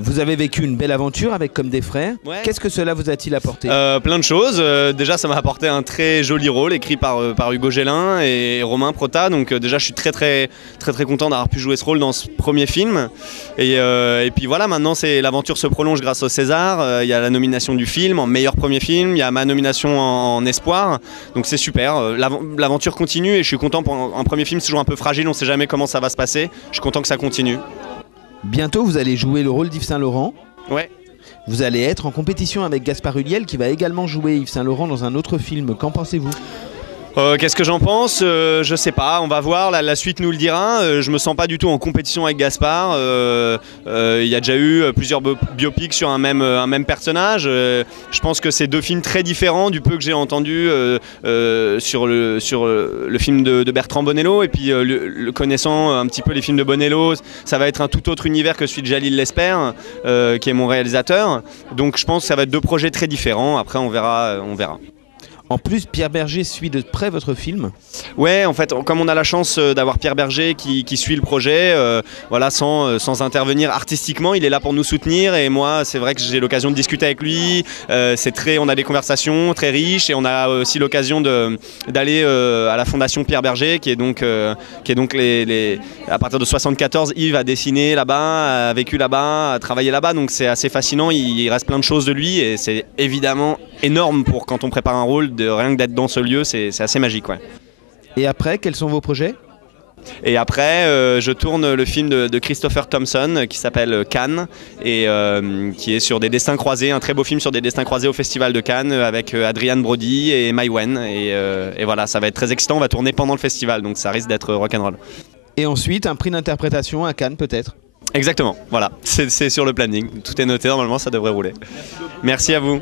Vous avez vécu une belle aventure avec Comme des frères. Ouais. Qu'est-ce que cela vous a-t-il apporté? Plein de choses. Déjà, ça m'a apporté un très joli rôle écrit par Hugo Gélin et Romain Prota. Donc déjà, je suis très content d'avoir pu jouer ce rôle dans ce premier film. Et puis voilà, maintenant, l'aventure se prolonge grâce au César. Il y a la nomination du film en meilleur premier film. Il y a ma nomination en espoir. Donc c'est super. L'aventure continue et je suis content. Pour un premier film, c'est toujours un peu fragile. On ne sait jamais comment ça va se passer. Je suis content que ça continue. Bientôt, vous allez jouer le rôle d'Yves Saint-Laurent. Ouais. Vous allez être en compétition avec Gaspard Ulliel qui va également jouer Yves Saint-Laurent dans un autre film. Qu'en pensez-vous? Qu'est-ce que j'en pense? Je sais pas, on va voir, la suite nous le dira. Je me sens pas du tout en compétition avec Gaspard. Il y a déjà eu plusieurs biopics sur un même personnage. Je pense que c'est deux films très différents du peu que j'ai entendu sur le film de Bertrand Bonello. Et puis le connaissant un petit peu les films de Bonello, ça va être un tout autre univers que celui de Jalil Lesper, qui est mon réalisateur. Donc je pense que ça va être deux projets très différents. Après on verra. En plus, Pierre Berger suit de près votre film. Ouais, en fait, comme on a la chance d'avoir Pierre Berger qui suit le projet, voilà, sans intervenir artistiquement, il est là pour nous soutenir. Et moi, c'est vrai que j'ai l'occasion de discuter avec lui. On a des conversations très riches et on a aussi l'occasion d'aller à la Fondation Pierre Berger, qui est donc à partir de 74, Yves a dessiné là-bas, a vécu là-bas, a travaillé là-bas. Donc c'est assez fascinant. Il reste plein de choses de lui et c'est évidemment énorme pour quand on prépare un rôle. Rien que d'être dans ce lieu, c'est assez magique. Ouais. Et après, quels sont vos projets? Et après, je tourne le film de Christopher Thompson qui s'appelle Cannes et qui est sur des destins croisés, un très beau film sur des destins croisés au Festival de Cannes avec Adrian Brody et Mai Wen. Et voilà, ça va être très excitant, on va tourner pendant le festival, donc ça risque d'être rock'n'roll. Et ensuite, un prix d'interprétation à Cannes peut-être? Exactement, voilà, c'est sur le planning, tout est noté, normalement ça devrait rouler. Merci à vous.